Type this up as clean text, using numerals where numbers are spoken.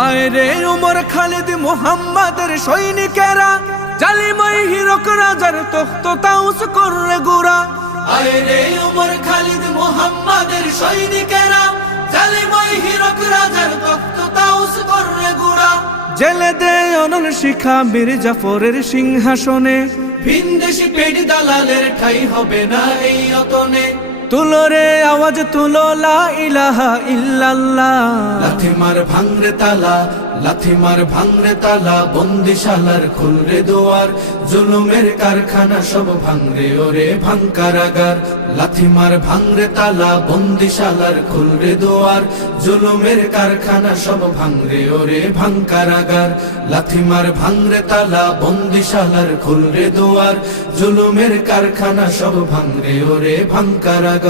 আয় রে উমর খালিদ মুহাম্মাদের সৈনিকেরা, জালিমাই হিরক রাজার তখ্ত তাউস করে গুরা। আয় রে উমর খালিদ মুহাম্মাদের সৈনিকেরা, জালিমাই হিরক রাজার তখ্ত তাউস করে গুরা। জেলে দে অনল শিখা মীর জাফরের সিংহাসনে, ভিনদেশি পেট দালালের ঠাই হবে না এই অতনে। তুলো রে আওয়াজ তুলো লা ইলাহা ইল্লাল্লাহ। লাথি মার ভাঙরে তালা, লাথি মার ভাঙরে তালা, বন্দিশালার খুলরে দুয়ার, জুলুমের কারখানা সব ভাঙরে ওরে ভাঙ কারাগার। লাথি মার ভাঙরে তালা, বন্দিশালার খুলরে দুয়ার, জুলুমের কারখানা সব ভাঙরে ওরে ভাঙ কারাগার। লাথি মার ভাঙরে তালা, বন্দিশালার খুলরে দুয়ার, জুলুমের কারখানা সব ভাঙরে ওরে ভাঙ কারাগার।